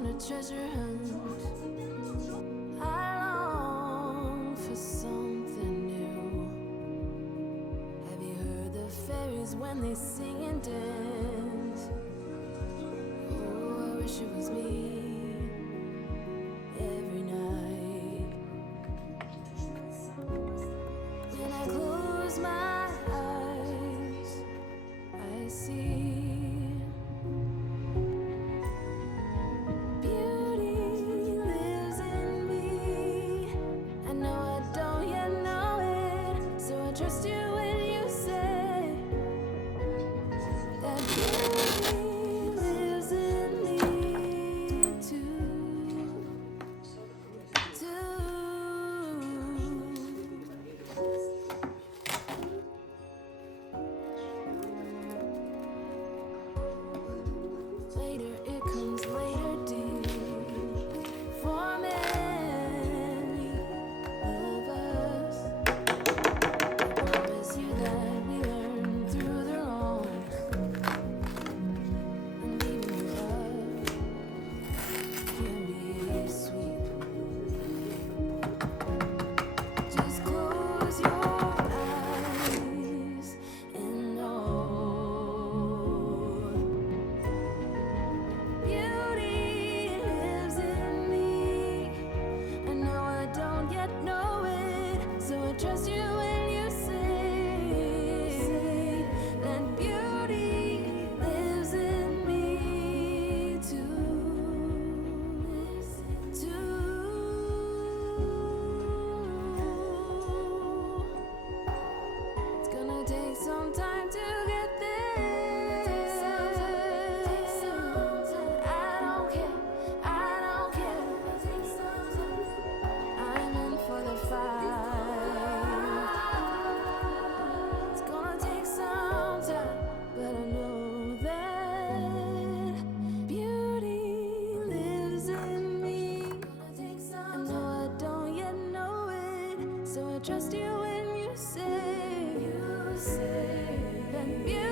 on a treasure hunt. I long for something new. Have you heard the fairies when they sing and dance? Oh, I wish it was me every night. When I close my eyes, I see beauty lives in me. I know I don't yet know it, so I trust you when you say that beauty lives in me too. Later, it comes later, dear. For many of us, I promise you that we learn through the wrongs, and even love can be sweet. Just close your eyes and know beauty lives in me. I know I don't yet know it, so I trust you when you say that beauty lives in me It's gonna take some time to get there. I don't care, I don't care. I'm in for the fight. It's gonna take some time, but I know that beauty lives in me. I know I don't yet know it, so I trust you when you say that beauty